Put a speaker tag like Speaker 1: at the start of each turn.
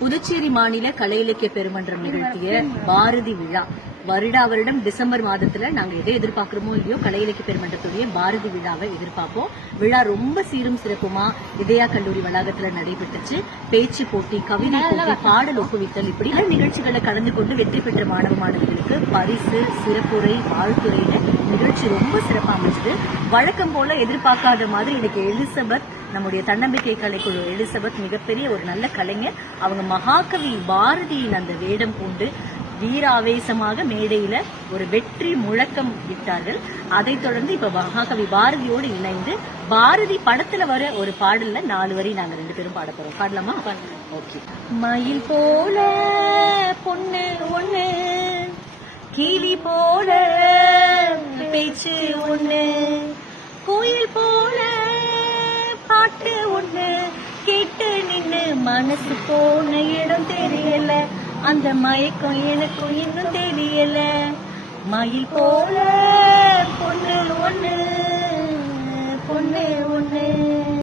Speaker 1: புதுச்சேரி மாநில கலை இலக்கிய பெருமன்றம் நிகழ்த்திய பாரதி விழா. வருடா வருடம் டிசம்பர் மாதத்துல நாங்க எதை எதிர்பார்க்கிறோமோ இல்லையோ கலை இலக்கிய பெருமன்றத்துடைய பாரதி விழாவை எதிர்பார்ப்போம். விழா ரொம்ப சீரும் சிறப்புமா இதயா கல்லூரி வளாகத்துல நடைபெற்றுச்சு. பேச்சு போட்டி கவிதை போட்டி பாடல் ஒப்புவித்தல் இப்படி நிகழ்ச்சிகளை கலந்து கொண்டு வெற்றி பெற்ற மாணவ மாணவிகளுக்கு பரிசு சிறப்புரை வாழ்த்துறைன்னு நிகழ்ச்சி ரொம்ப சிறப்பா அமைஞ்சது. வழக்கம் போல எதிர்பார்க்காத மாதிரி இன்னைக்கு எலிசபெத் நம்முடைய தன்னம்பிக்கை கலைக்குழு எலிசபெத் மிகப்பெரிய ஒரு நல்ல கலைஞர். அவங்க மகாகவி பாரதியின் அந்த வேடம் பூண்டு வீராவேசமாக மேடையில ஒரு வெற்றி முழக்கம் விட்டார்கள் அதைத் தொடர்ந்து இப்ப மகாகவி பாரதியோடு இணைந்து பாரதி படத்துல வர ஒரு பாடல்ல நாலு வரி நாங்க ரெண்டு பேரும் பாட போறோம். பாடலாமா? ஓகே. மயில் போல பொண்ணு ஒண்ணு கிளி போல மனசு போன இடம் தெரியல. அந்த மயக்கம் எனக்கும் இன்னும் தெரியல. மயில் போல